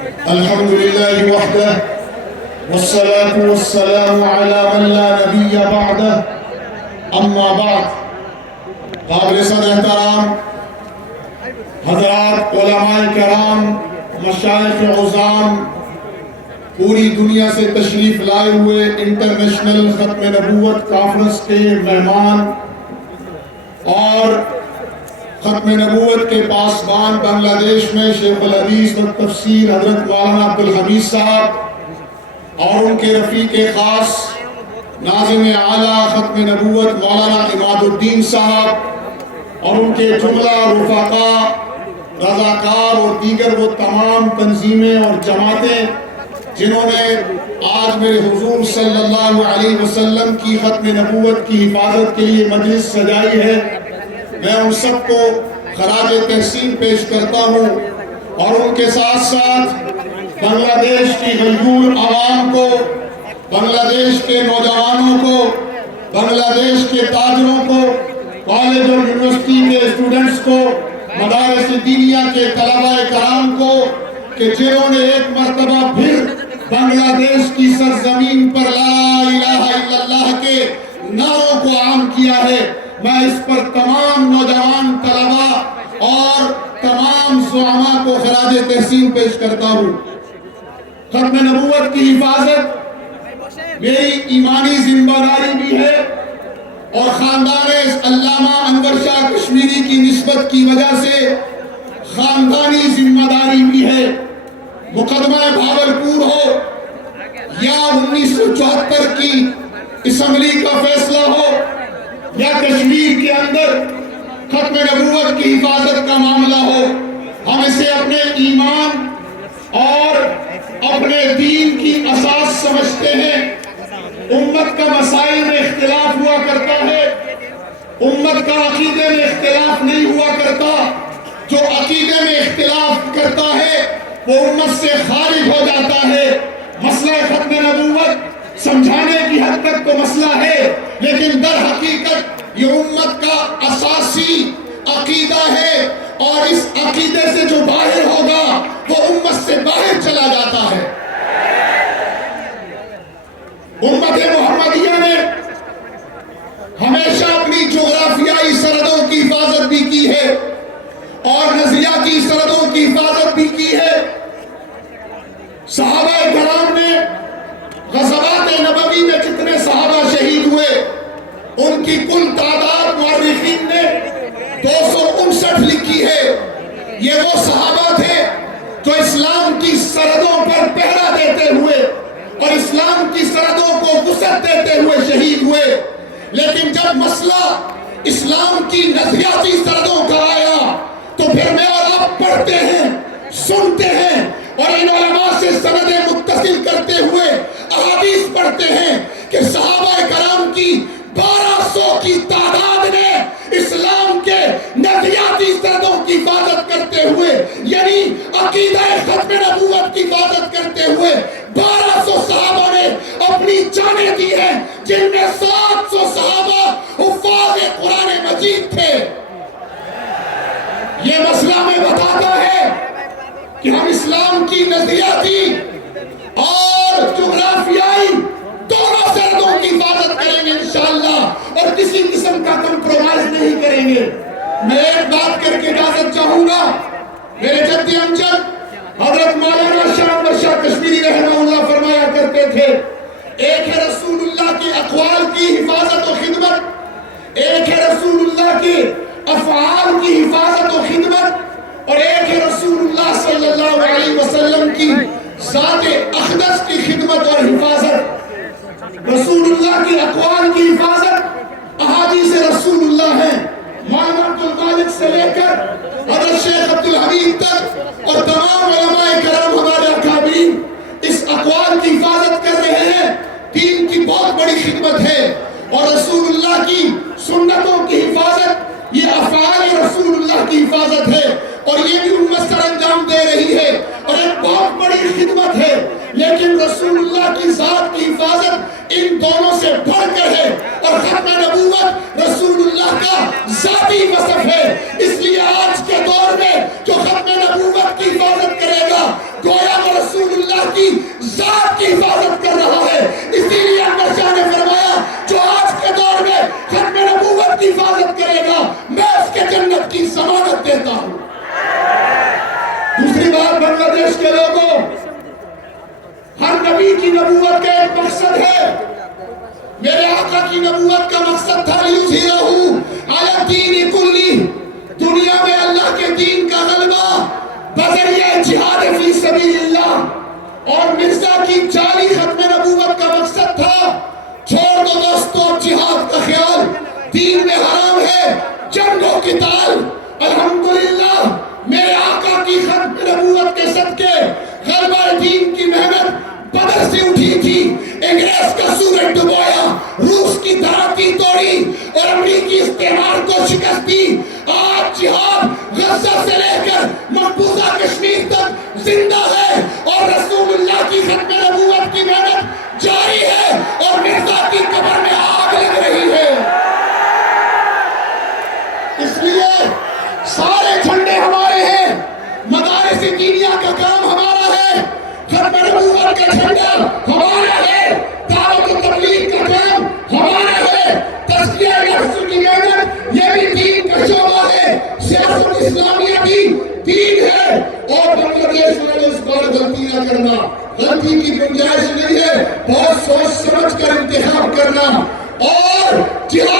الحمد لله وحده والصلاة والسلام على من لا نبي بعده اما بعد. قابل صدر احترام حضرات علماء کرام، مشائخ عظام، پوری دنیا سے تشریف لائے ہوئے انٹرنیشنل ختم نبوت کانفرنس کے مہمان اور ختم نبوت کے پاسبان بنگلہ دیش میں شیخ الحدیث و تفسیر حضرت مولانا عبدالحمید صاحب اور ان کے رفیق خاص ناظم اعلیٰ ختم نبوت مولانا عماد الدین صاحب اور ان کے جملہ رفقا، رضاکار اور دیگر وہ تمام تنظیمیں اور جماعتیں جنہوں نے آج میرے حضور صلی اللہ علیہ وسلم کی ختم نبوت کی حفاظت کے لیے مجلس سجائی ہے، میں ان سب کو خراج تحسین پیش کرتا ہوں اور ان کے ساتھ ساتھ بنگلہ دیش کی غیور عوام کو، بنگلہ دیش کے نوجوانوں کو، بنگلہ دیش کے تاجروں کو، کالج اور یونیورسٹی کے اسٹوڈنٹس کو، مدارس دینیہ کے طلباء کرام کو کہ جنہوں نے ایک مرتبہ پھر بنگلہ دیش کی سرزمین پر لا الہ الا اللہ کے نعروں کو عام کیا ہے، میں اس پر تمام نوجوان طلباء اور تمام زعماء کو خراج تحسین پیش کرتا ہوں۔ ختم نبوت کی حفاظت میری ایمانی ذمہ داری بھی ہے اور خاندان علامہ انور شاہ کشمیری کی نسبت کی وجہ سے خاندانی ذمہ داری بھی ہے۔ مقدمہ بھاولپور ہو یا 1974 کی اسمبلی کا فیصلہ ہو یا کشمیر کے اندر ختم نبوت کی حفاظت کا معاملہ ہو، ہم اسے اپنے ایمان اور اپنے دین کی اساس سمجھتے ہیں۔ امت کا مسائل میں اختلاف ہوا کرتا ہے، امت کا عقیدے میں اختلاف نہیں ہوا کرتا۔ جو عقیدے میں اختلاف کرتا ہے وہ امت سے خارج ہو جاتا ہے۔ مسئلہ ختم نبوت سمجھانے کی حد تک تو مسئلہ ہے، لیکن در حقیقت یہ امت کا اساسی عقیدہ ہے اور اس عقیدے سے جو باہر ہوگا وہ امت سے باہر چلا جاتا ہے۔ امت محمدیہ نے ہمیشہ اپنی جغرافیائی سرحدوں کی حفاظت بھی کی ہے اور نظریاتی سرحدوں کی حفاظت بھی کی ہے۔ صحابہ کرام نے غزوات نبوی میں جتنے صحابہ شہید ہوئے ان کی کل تعداد مورخین نے 259 لکھی ہے۔ یہ وہ صحابہ تھے جو اسلام کی سرحدوں پر پہرا دیتے ہوئے اور اسلام کی سرحدوں کو وسعت دیتے ہوئے شہید ہوئے، لیکن جب مسئلہ اسلام کی نظریاتی سرحدوں کا آیا تو پھر میں اور آپ پڑھتے ہیں، سنتے ہیں اور ان علماء سے سندیں متصل کرتے ہوئے احادیث پڑھتے ہیں کہ صحابہ کرام کی 1200 کی تعداد نے اسلام کے نظریاتی سرحدوں کی حفاظت کرتے ہوئے، یعنی عقیدہ ختم نبوت کی حفاظت کرتے ہوئے 1200 صحابہ نے اپنی جانیں دی ہیں، جن میں 700 صحابہ حفاظ قرآن مجید تھے۔ یہ مسئلہ ہمیں بتاتا ہے کہ ہم اسلام کی نظریاتی اور جغرافیائی دونوں سرحدوں کی حفاظت کریں گے انشاءاللہ اور کسی قسم کا کمپرومائز نہیں کریں گے۔ میں ایک بات کر کے اجازت چاہوں گا، میرے جدی امجد حضرت مولانا شاہ انور شاہ کشمیری رحمہ اللہ فرمایا کرتے تھے، ایک ہے رسول اللہ کے اقوال کی حفاظت و خدمت، ایک ہے رسول اللہ کے افعال کی حفاظت و خدمت، اور ایک ہے رسول اللہ صلی اللہ علیہ وسلم کی ذات اقدس کی خدمت اور حفاظت۔ رسول اللہ کے اقوال کی حفاظت احادیث رسول اللہ ہیں، مولانا عبدالمالک سے لے کر حضرت شیخ عبدالحمید تک اور تمام علماء کرام ہمارے اکابرین اس اقوال کی حفاظت کر رہے ہیں۔ دین کی بہت بڑی خدمت ہے اور رسول اللہ کی سنتوں کی حفاظت یہ افعال رسول اللہ کی حفاظت ہے اور یہ بھی امت سر انجام دے رہی ہے اور ایک بہت بڑی خدمت ہے، لیکن رسول اللہ کی ذات کی حفاظت ان دونوں سے بڑھ کر ہے اور ختم نبوت رسول اللہ کا ذاتی وصف ہے۔ اس لیے آج کے دور میں جو ختم نبوت کی حفاظت کرے گا گویا کی ذات کی حفاظت کر رہا ہے. اسی لیے انور شاہ نے فرمایا جو آج کے دور میں ختم نبوت کی حفاظت کرے گا میں اس کے جنت کی ضمانت دیتا ہوں. دوسری بات بنگلہ دیش کے لوگوں، ہر نبی کی نبوت کا ایک مقصد ہے. میرے آقا کی نبوت کا مقصد تھا لیظہرہ علی الدین کلہ، دنیا میں اللہ کے دین کا غلبہ بذریعہ جہاد فی سبیل اللہ. اور مرزا کی جعلی ختم نبوت کا مقصد تھا چھوڑ دو دوستو جہاد کا خیال، دین میں حرام ہے جنگ و قتال. الحمدللہ میرے آقا کی ختم نبوت کے صدقے غلبہ دین کی محنت بدر سے اٹھی تھی، انگریز کا سورج ڈبویا، روس کی دھراتی توڑی اور امریکی استعمار کو شکست دی. آج جہاد غزہ سے لے کر مقبوضہ کشمیر تک زندہ ہے اور رسول اللہ کی ختم نبوت کی محنت جاری ہے اور مرزا کی قبر میں آگ لگ رہی ہے. اس لیے سارے جھنڈے ہمارے ہیں، مدارس دینیہ کا کام ہمارا ہے، ختم نبوت کا جھنڈا ہمارا ہے، دعوت و تبلیغ کا کام ہمارا ہے، تزکیہ نفس کی محنت یہ بھی دین کا شعبہ ہے، سیاست اسلامیہ بھی دین ہے. اور بنگلہ دیش میں اس بار غلطی نہ کرنا، غلطی کی گنجائش نہیں ہے، بہت سوچ سمجھ کر انتخاب کرنا. اور جہاد